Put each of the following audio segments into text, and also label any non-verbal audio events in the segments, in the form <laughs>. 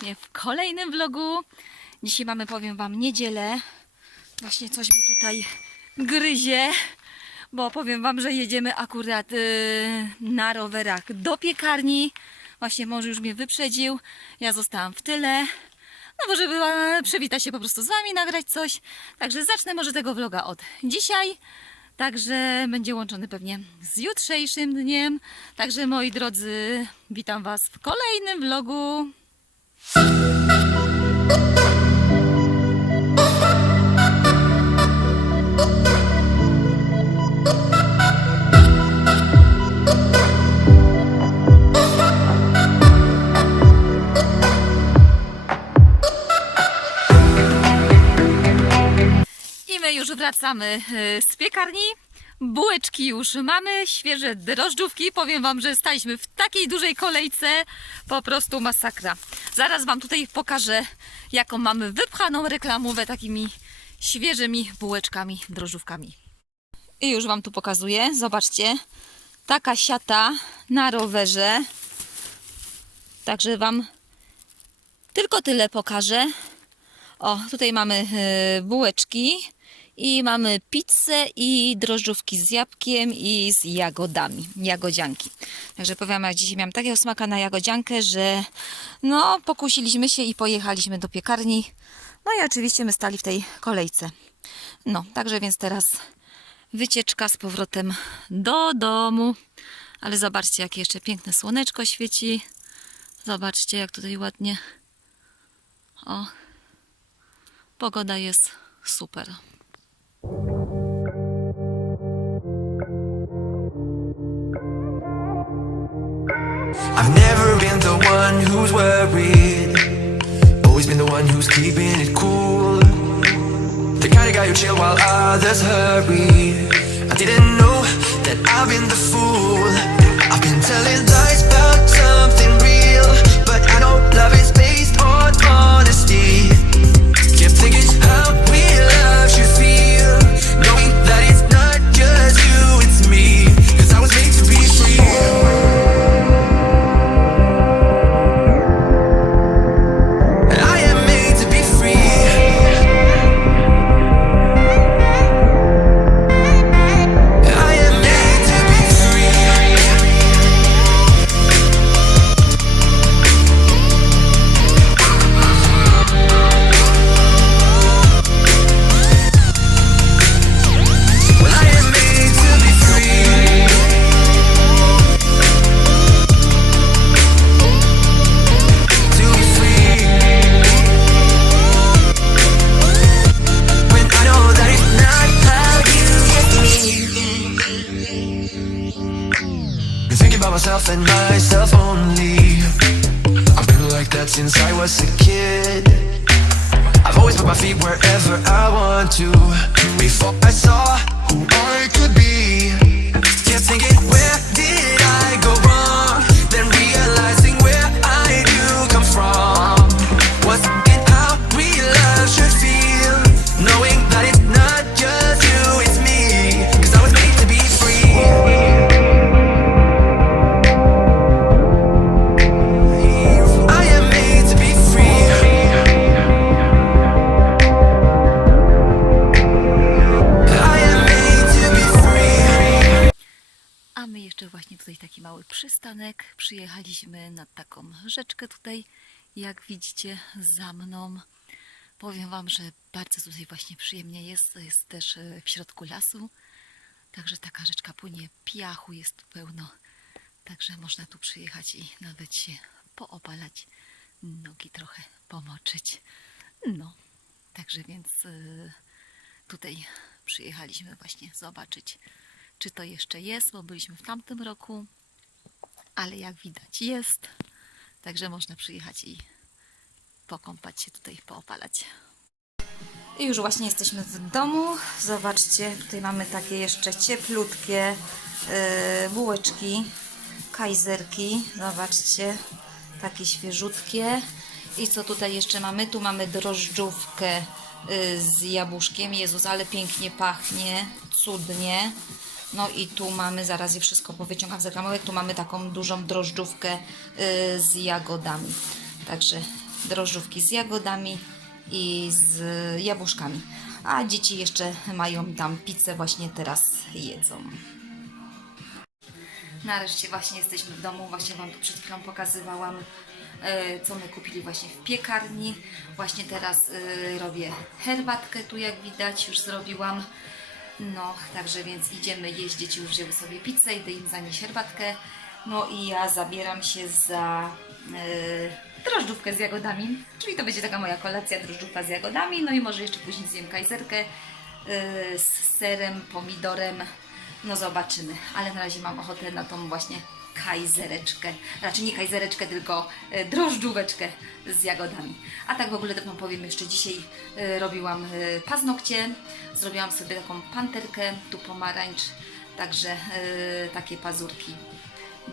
serdecznie w kolejnym vlogu. Dzisiaj mamy, powiem Wam, niedzielę. Właśnie coś mi tutaj gryzie, bo powiem Wam, że jedziemy akurat yy, na rowerach do piekarni. Właśnie mąż już mnie wyprzedził, ja zostałam w tyle. No może była, przywita się po prostu z Wami, nagrać coś. Także zacznę może tego vloga od dzisiaj. Także będzie łączony pewnie z jutrzejszym dniem. Także moi drodzy, witam Was w kolejnym vlogu. I już wracamy e, z piekarni. Bułeczki już mamy, świeże drożdżówki. Powiem Wam, że staliśmy w takiej dużej kolejce, po prostu masakra. Zaraz Wam tutaj pokażę, jaką mamy wypchaną reklamówę takimi świeżymi bułeczkami, drożdżówkami. I już Wam tu pokazuję. Zobaczcie, taka siata na rowerze. Także Wam tylko tyle pokażę. O, tutaj mamy e, bułeczki i mamy pizzę i drożdżówki z jabłkiem i z jagodami, jagodzianki. Także powiem, jak dzisiaj miałam takiego smaka na jagodziankę, że no pokusiliśmy się i pojechaliśmy do piekarni. No i oczywiście my stali w tej kolejce. No, także więc teraz wycieczka z powrotem do domu. Ale zobaczcie, jakie jeszcze piękne słoneczko świeci. Zobaczcie, jak tutaj ładnie. O, Pogoda jest super. I've never been the one who's worried. Always been the one who's keeping it cool. The kind of guy who chill while others hurry. I didn't know that I've been the fool. I've been telling lies about something real, but I know love is based on honesty. Kept thinking how Been thinking about myself and myself only. I've been like that since I was a kid. I've always put my feet wherever I want to. Before I saw who I could be. Kept thinking, where did I go wrong? Tutaj taki mały przystanek. Przyjechaliśmy na taką rzeczkę tutaj, jak widzicie za mną. Powiem Wam, że bardzo tutaj właśnie przyjemnie jest. Jest też e, w środku lasu. Także taka rzeczka płynie piachu, jest tu pełno. Także można tu przyjechać i nawet się poopalać, nogi trochę pomoczyć. No, także więc e, tutaj przyjechaliśmy właśnie zobaczyć, czy to jeszcze jest, bo byliśmy w tamtym roku, ale jak widać jest. Także można przyjechać i pokąpać się tutaj, poopalać. I już właśnie jesteśmy w domu. Zobaczcie, tutaj mamy takie jeszcze cieplutkie yy, bułeczki, kajzerki. Zobaczcie, takie świeżutkie. I co tutaj jeszcze mamy? Tu mamy drożdżówkę yy, z jabłuszkiem. Jezus, ale pięknie pachnie, cudnie. No i tu mamy, zaraz je wszystko powyciągam z reklamówek, tu mamy taką dużą drożdżówkę yy, z jagodami. Także drożdżówki z jagodami i z jabłuszkami. A dzieci jeszcze mają tam pizzę, właśnie teraz jedzą. Nareszcie właśnie jesteśmy w domu, właśnie Wam tu przed chwilą pokazywałam, e, co my kupili właśnie w piekarni. Właśnie teraz e, robię herbatkę, tu jak widać już zrobiłam. No, także więc idziemy jeść, dzieci już wzięły sobie pizzę, idę im zanieść herbatkę. No i ja zabieram się za e, drożdżówkę z jagodami, czyli to będzie taka moja kolacja, drożdżówka z jagodami, no i może jeszcze później zjem kajzerkę e, z serem, pomidorem, no zobaczymy, ale na razie mam ochotę na tą właśnie kajzereczkę, raczej nie kajzereczkę, tylko e, drożdżóweczkę z jagodami. A tak w ogóle to wam powiem, jeszcze dzisiaj e, robiłam e, paznokcie, zrobiłam sobie taką panterkę, tu pomarańcz, także takie pazurki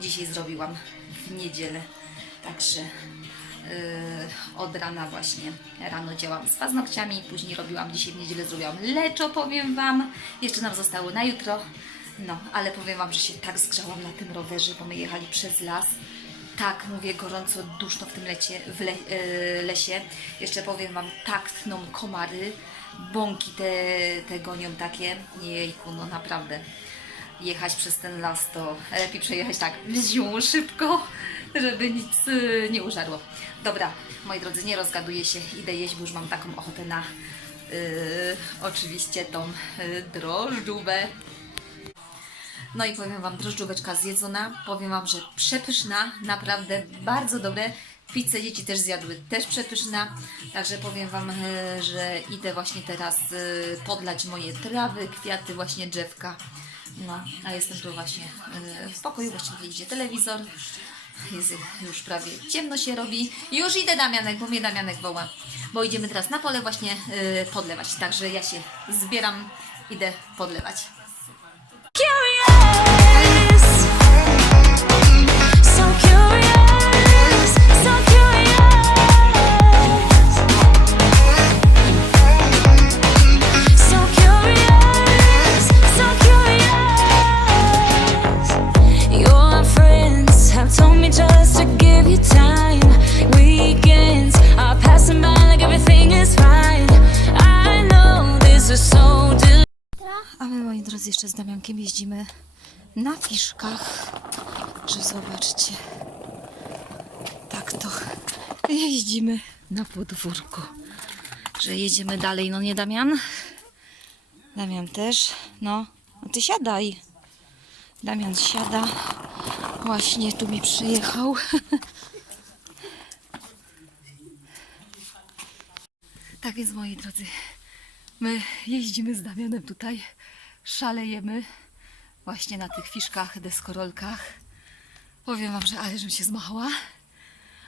dzisiaj zrobiłam w niedzielę, także od rana właśnie rano działam z paznokciami, później robiłam dzisiaj w niedzielę zrobiłam leczo, powiem Wam. Jeszcze nam zostało na jutro. No, ale powiem Wam, że się tak zgrzałam na tym rowerze, bo my jechali przez las. Tak, mówię, gorąco, duszno w tym lecie, w le, yy, lesie. Jeszcze powiem Wam, tak tną komary, bąki te, te gonią takie. Jejku, no naprawdę jechać przez ten las, to lepiej przejechać tak wziął szybko, żeby nic y, nie użarło. Dobra, moi drodzy, nie rozgaduję się, idę jeść, bo już mam taką ochotę na y, oczywiście tą y, drożdżówę. No i powiem Wam, drożdżóweczka zjedzona. Powiem Wam, że przepyszna, naprawdę bardzo dobre. Pizzę dzieci też zjadły, też przepyszna. Także powiem Wam, e, że idę właśnie teraz e, podlać moje trawy, kwiaty, właśnie drzewka. No, a jestem tu właśnie e, w pokoju, właśnie idzie telewizor. Jest już prawie ciemno się robi. Już idę Damianek, bo mnie Damianek woła. Bo idziemy teraz na pole właśnie podlewać. Także ja się zbieram, idę podlewać. curious, na fiszkach, że zobaczcie, tak to jeździmy na podwórku, że jedziemy dalej, no nie Damian? Damian też, no, a ty siadaj. Damian siada, właśnie tu mi przyjechał. <laughs> Tak więc, moi drodzy, My jeździmy z Damianem tutaj, szalejemy właśnie na tych fiszkach, deskorolkach. Powiem Wam, że ale żebym się zmachała,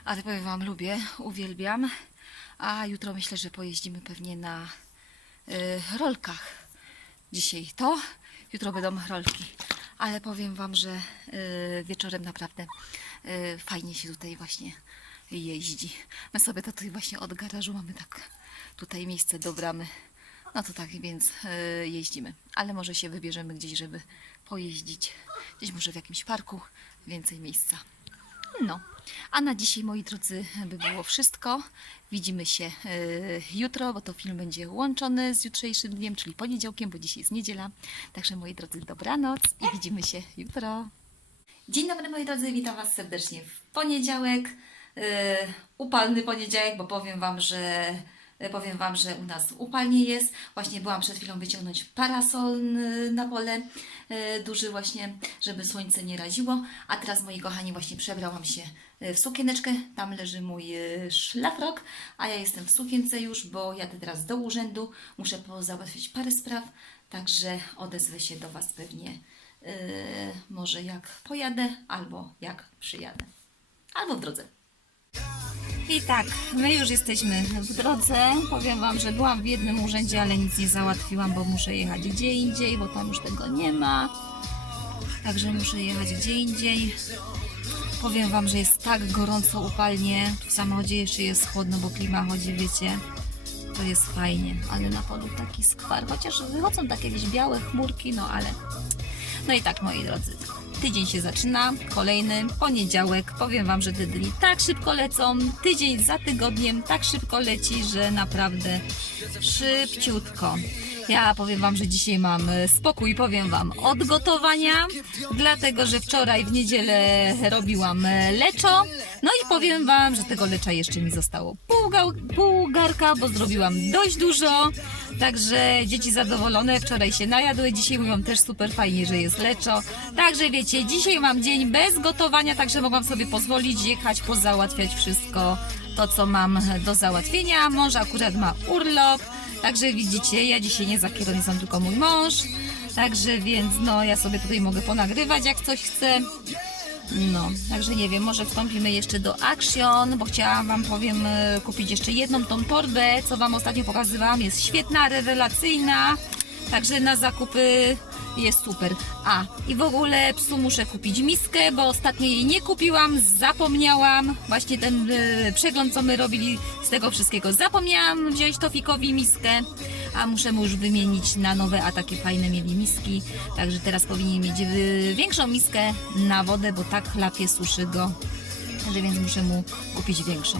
ale powiem Wam, lubię, uwielbiam. A jutro myślę, że pojeździmy pewnie na y, rolkach. Dzisiaj to, jutro będą rolki. Ale powiem Wam, że y, wieczorem naprawdę y, fajnie się tutaj właśnie jeździ. My sobie to tutaj właśnie od garażu mamy tak tutaj miejsce do bramy. No to tak więc e, jeździmy. Ale może się wybierzemy gdzieś, żeby pojeździć. Gdzieś może w jakimś parku. Więcej miejsca. No. A na dzisiaj, moi drodzy, by było wszystko. Widzimy się e, jutro, bo to film będzie łączony z jutrzejszym dniem, czyli poniedziałkiem, bo dzisiaj jest niedziela. Także, moi drodzy, dobranoc i widzimy się jutro. Dzień dobry moi drodzy, witam Was serdecznie w poniedziałek. Yy, upalny poniedziałek, bo powiem Wam, że powiem Wam, że u nas upalnie jest. Właśnie byłam przed chwilą wyciągnąć parasol na pole, yy, duży właśnie, żeby słońce nie raziło. A teraz moi kochani właśnie przebrałam się yy, w sukieneczkę. Tam leży mój szlafrok, a ja jestem w sukience już, bo jadę teraz do urzędu. Muszę pozałatwić parę spraw, także odezwę się do Was pewnie może jak pojadę, albo jak przyjadę, albo w drodze. I tak, my już jesteśmy w drodze. Powiem Wam, że byłam w jednym urzędzie, ale nic nie załatwiłam, bo muszę jechać gdzie indziej, bo tam już tego nie ma. Także muszę jechać gdzie indziej. Powiem Wam, że jest tak gorąco, upalnie. W samochodzie jeszcze jest chłodno, bo klima chodzi, wiecie. To jest fajnie, ale na polu taki skwar. Chociaż wychodzą takie jakieś białe chmurki, no ale no i tak, moi drodzy, tydzień się zaczyna, kolejny poniedziałek. Powiem Wam, że te dni tak szybko lecą, tydzień za tygodniem tak szybko leci, że naprawdę szybciutko. Ja powiem Wam, że dzisiaj mam e, spokój, powiem Wam, od gotowania, dlatego że wczoraj w niedzielę robiłam e, leczo. No i powiem Wam, że tego lecza jeszcze mi zostało pół, pół garka, bo zrobiłam dość dużo. Także dzieci zadowolone, wczoraj się najadły, dzisiaj mówią też super fajnie, że jest leczo. Także wiecie, dzisiaj mam dzień bez gotowania, także mogłam sobie pozwolić jechać, pozałatwiać wszystko to, co mam do załatwienia. Mąż akurat ma urlop, także widzicie, ja dzisiaj nie za kierownicą, tylko mój mąż. Także więc no, ja sobie tutaj mogę ponagrywać, jak coś chcę. No, także nie wiem, może wstąpimy jeszcze do Action, bo chciałam Wam powiem e, kupić jeszcze jedną tą torbę, co Wam ostatnio pokazywałam, jest świetna, rewelacyjna, także na zakupy jest super. A, i w ogóle psu muszę kupić miskę, bo ostatnio jej nie kupiłam, zapomniałam, właśnie ten e, przegląd, co my robili z tego wszystkiego, zapomniałam wziąć Tofikowi miskę, a muszę mu już wymienić na nowe, a takie fajne mieli miski, także teraz powinien mieć y, większą miskę na wodę, bo tak chlapie, suszy go. Także więc muszę mu kupić większą.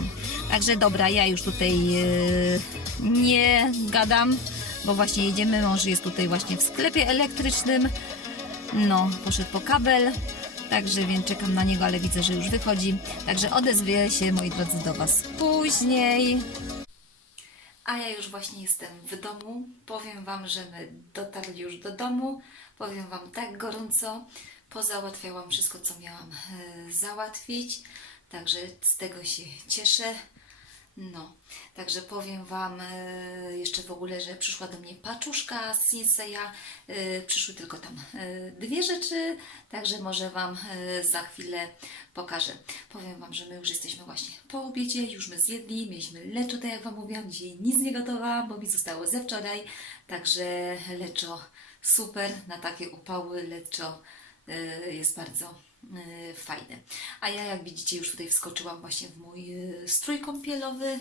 Także dobra, ja już tutaj y, nie gadam, bo właśnie jedziemy. Mąż jest tutaj właśnie w sklepie elektrycznym. No, poszedł po kabel. Także więc czekam na niego, ale widzę, że już wychodzi. Także odezwę się, moi drodzy, do Was później. A ja już właśnie jestem w domu. Powiem Wam, że my dotarli już do domu. Powiem Wam tak gorąco. Pozałatwiałam wszystko, co miałam e, załatwić. Także z tego się cieszę. No, także powiem Wam e, jeszcze w ogóle, że przyszła do mnie paczuszka z Sinseya. E, przyszły tylko tam e, dwie rzeczy, także może Wam za chwilę pokażę. Powiem Wam, że my już jesteśmy właśnie po obiedzie, już my zjedli, mieliśmy leczo, tak jak Wam mówiłam, dzisiaj nic nie gotowałam, bo mi zostało ze wczoraj, także leczo super, na takie upały leczo jest bardzo e, fajne. A ja, jak widzicie, już tutaj wskoczyłam właśnie w mój e, strój kąpielowy.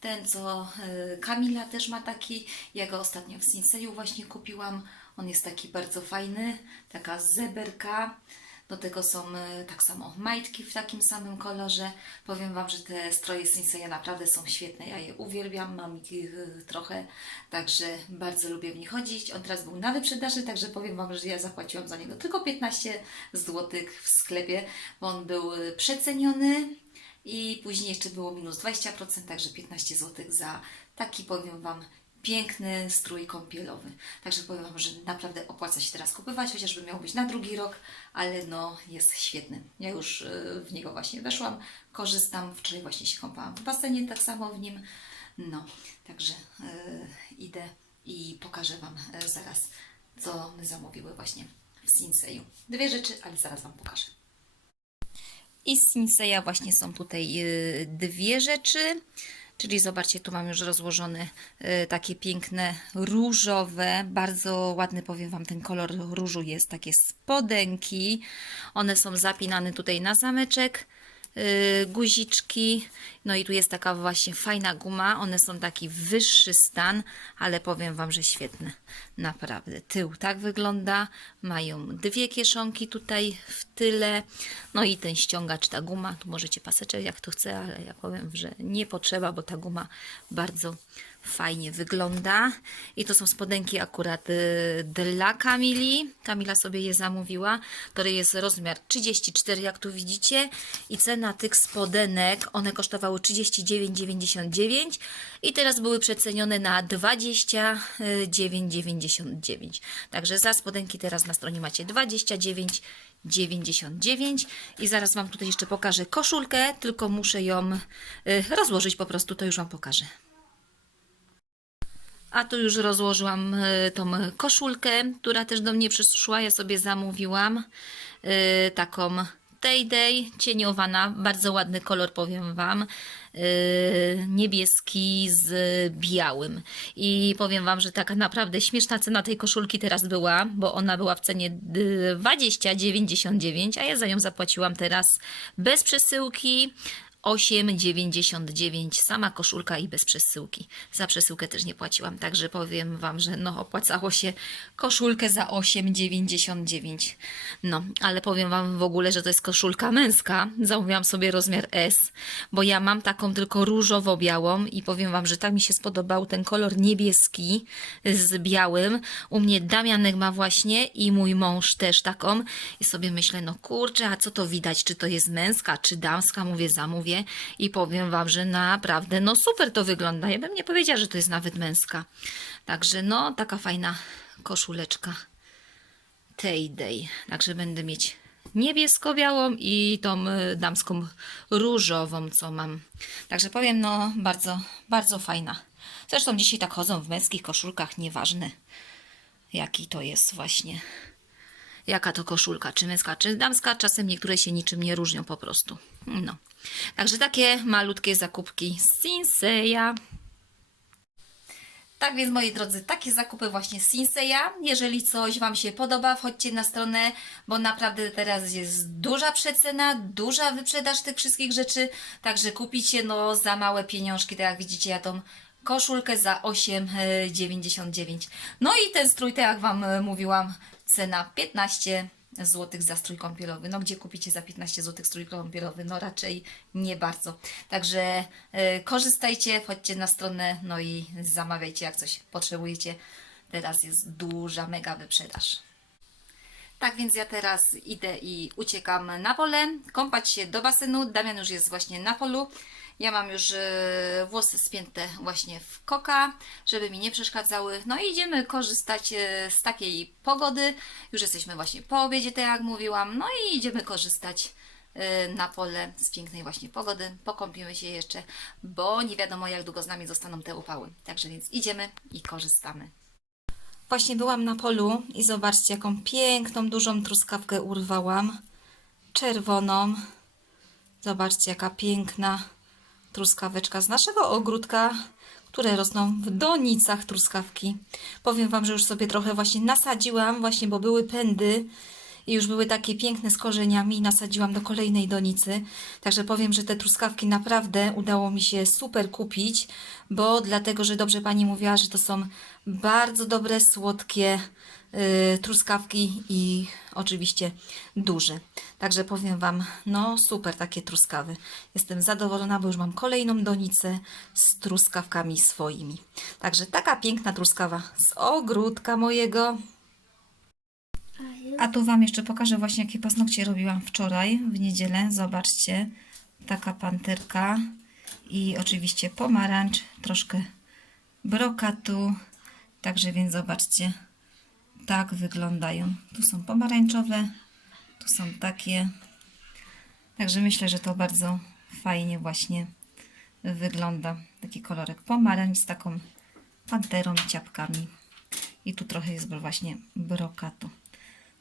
Ten, co e, Kamila też ma taki. Ja go ostatnio w Sinseju właśnie kupiłam. On jest taki bardzo fajny. Taka zeberka. Do tego są e, tak samo majtki w takim samym kolorze. Powiem Wam, że te stroje Sinseya naprawdę są świetne. Ja je uwielbiam, mam ich e, trochę, także bardzo lubię w nich chodzić. On teraz był na wyprzedaży, także powiem Wam, że ja zapłaciłam za niego tylko 15 zł w sklepie, bo on był e, przeceniony i później jeszcze było minus 20%, także 15 zł za taki, powiem Wam, piękny strój kąpielowy. Także powiem Wam, że naprawdę opłaca się teraz kupować, chociażby miał być na drugi rok, ale no jest świetny. Ja już y, w niego właśnie weszłam, korzystam, wczoraj właśnie się kąpałam w basenie, tak samo w nim. No, także y, idę i pokażę Wam y, zaraz, co my zamówiły właśnie w Sinseju. Dwie rzeczy, ale zaraz Wam pokażę. I z Sinseya właśnie są tutaj dwie rzeczy. Czyli zobaczcie, tu mam już rozłożone y, takie piękne różowe, bardzo ładny, powiem Wam, ten kolor różu jest, takie spodenki. One są zapinane tutaj na zameczek, guziczki. No i tu jest taka właśnie fajna guma. One są taki wyższy stan, ale powiem Wam, że świetne. Naprawdę. Tył tak wygląda. Mają dwie kieszonki tutaj w tyle. No i ten ściągacz, ta guma. Tu możecie paseczek jak to chce, ale ja powiem, że nie potrzeba, bo ta guma bardzo fajnie wygląda. I to są spodenki akurat y, dla Kamili. Kamila sobie je zamówiła. To jest rozmiar 34, jak tu widzicie. I cena tych spodenek, one kosztowały 39,99 i teraz były przecenione na 29,99. Także za spodenki teraz na stronie macie 29,99 i zaraz Wam tutaj jeszcze pokażę koszulkę, tylko muszę ją y, rozłożyć po prostu, to już Wam pokażę. A tu już rozłożyłam y, tą koszulkę, która też do mnie przyszła. Ja sobie zamówiłam y, taką Day cieniowana, bardzo ładny kolor, powiem Wam. y, Niebieski z białym. I powiem Wam, że taka naprawdę śmieszna cena tej koszulki teraz była, bo ona była w cenie 20,99, a ja za nią zapłaciłam teraz bez przesyłki 8,99 sama koszulka i bez przesyłki. Za przesyłkę też nie płaciłam, także powiem Wam, że no opłacało się koszulkę za 8,99. No, ale powiem Wam w ogóle, że to jest koszulka męska. Zamówiłam sobie rozmiar S, bo ja mam taką tylko różowo-białą i powiem Wam, że tak mi się spodobał ten kolor niebieski z białym. U mnie Damianek ma właśnie i mój mąż też taką i sobie myślę, no kurczę, a co to widać, czy to jest męska, czy damska, mówię, zamówię i powiem Wam, że naprawdę, no super to wygląda. Ja bym nie powiedziała, że to jest nawet męska. Także no, taka fajna koszuleczka tej day. Także będę mieć niebiesko-białą i tą y, damską różową, co mam. Także powiem, no bardzo, bardzo fajna. Zresztą dzisiaj tak chodzą w męskich koszulkach, nieważne jaki to jest właśnie. Jaka to koszulka, czy męska, czy damska, czasem niektóre się niczym nie różnią po prostu. No. Także takie malutkie zakupki z Sinseya. Tak więc, moi drodzy, takie zakupy właśnie z Sinseya. Jeżeli coś Wam się podoba, wchodźcie na stronę, bo naprawdę teraz jest duża przecena, duża wyprzedaż tych wszystkich rzeczy. Także kupicie no za małe pieniążki, tak jak widzicie, ja tą koszulkę za 8,99. No i ten strój, tak jak Wam mówiłam, cena 15 zł za strój kąpielowy. No gdzie kupicie za 15 zł strój kąpielowy? No raczej nie bardzo. Także e, korzystajcie, wchodźcie na stronę, no i zamawiajcie jak coś potrzebujecie. Teraz jest duża, mega wyprzedaż. Tak więc ja teraz idę i uciekam na pole, kąpać się do basenu. Damian już jest właśnie na polu. Ja mam już e, włosy spięte właśnie w koka, żeby mi nie przeszkadzały. No i idziemy korzystać e, z takiej pogody. Już jesteśmy właśnie po obiedzie, tak jak mówiłam. No i idziemy korzystać e, na pole z pięknej właśnie pogody. Pokąpimy się jeszcze, bo nie wiadomo jak długo z nami zostaną te upały. Także więc idziemy i korzystamy. Właśnie byłam na polu i zobaczcie, jaką piękną, dużą truskawkę urwałam. Czerwoną. Zobaczcie, jaka piękna truskaweczka z naszego ogródka, które rosną w donicach truskawki. Powiem Wam, że już sobie trochę właśnie nasadziłam, właśnie, bo były pędy i już były takie piękne z korzeniami nasadziłam do kolejnej donicy. Także powiem, że te truskawki naprawdę udało mi się super kupić, bo dlatego, że dobrze Pani mówiła, że to są bardzo dobre, słodkie truskawki i oczywiście duże. Także powiem Wam, no super takie truskawy. Jestem zadowolona, bo już mam kolejną donicę z truskawkami swoimi. Także taka piękna truskawa z ogródka mojego. A tu Wam jeszcze pokażę właśnie, jakie paznokcie robiłam wczoraj, w niedzielę. Zobaczcie, taka panterka i oczywiście pomarańcz, troszkę brokatu. Także więc zobaczcie, tak wyglądają. Tu są pomarańczowe, tu są takie. Także myślę, że to bardzo fajnie właśnie wygląda. Taki kolorek pomarańcz z taką panterą, ciapkami. I tu trochę jest właśnie brokatu.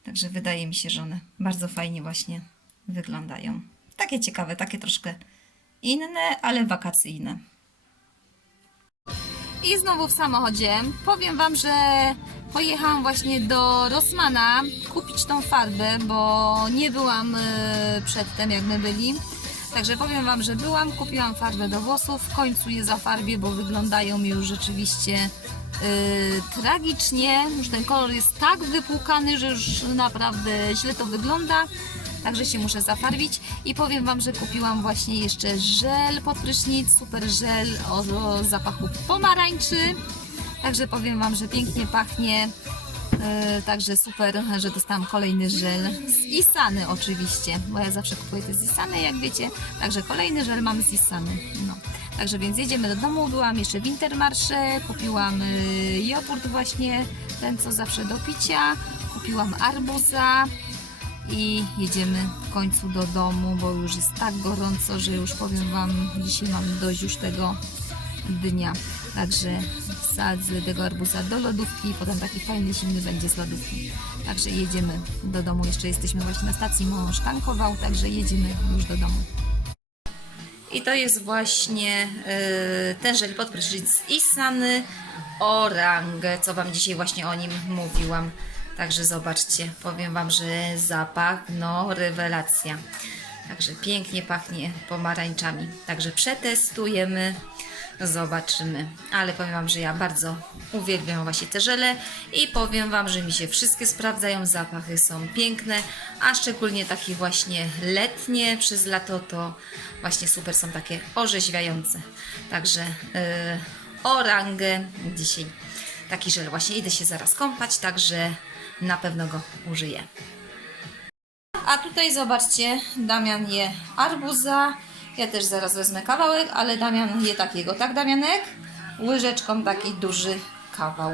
Także wydaje mi się, że one bardzo fajnie właśnie wyglądają. Takie ciekawe, takie troszkę inne, ale wakacyjne. I znowu w samochodzie. Powiem Wam, że pojechałam właśnie do Rossmana kupić tą farbę, bo nie byłam e, przedtem, jak my byli. Także powiem Wam, że byłam, kupiłam farbę do włosów, w końcu je zafarbię, bo wyglądają już rzeczywiście e, tragicznie. Już ten kolor jest tak wypłukany, że już naprawdę źle to wygląda. Także się muszę zafarbić i powiem Wam, że kupiłam właśnie jeszcze żel pod prysznic, super żel o, o zapachu pomarańczy. Także powiem Wam, że pięknie pachnie. E, także super, że dostałam kolejny żel z Isany oczywiście, bo ja zawsze kupuję te z Isany, jak wiecie. Także kolejny żel mam z Isany. No. Także więc jedziemy do domu. Byłam jeszcze w Intermarsze, kupiłam y, jogurt właśnie, ten co zawsze do picia. Kupiłam arbuza i jedziemy w końcu do domu, bo już jest tak gorąco, że już powiem Wam, dzisiaj mam dość już tego dnia. Także wsadzę tego arbuza do lodówki, potem taki fajny, zimny będzie z lodówki. Także jedziemy do domu. Jeszcze jesteśmy właśnie na stacji, mąż tankował, także jedziemy już do domu. I to jest właśnie yy, ten żel pod prysznic Isany Orange, co Wam dzisiaj właśnie o nim mówiłam. Także zobaczcie, powiem Wam, że zapach, no rewelacja. Także pięknie pachnie pomarańczami. Także przetestujemy, zobaczymy. Ale powiem Wam, że ja bardzo uwielbiam właśnie te żele i powiem Wam, że mi się wszystkie sprawdzają. Zapachy są piękne, a szczególnie takie właśnie letnie przez lato to właśnie super są takie orzeźwiające. Także yy, orangę dzisiaj taki żel właśnie idę się zaraz kąpać, także na pewno go użyję. A tutaj zobaczcie, Damian je arbuza. Ja też zaraz wezmę kawałek, ale Damian je takiego, tak Damianek? Łyżeczką taki duży kawał.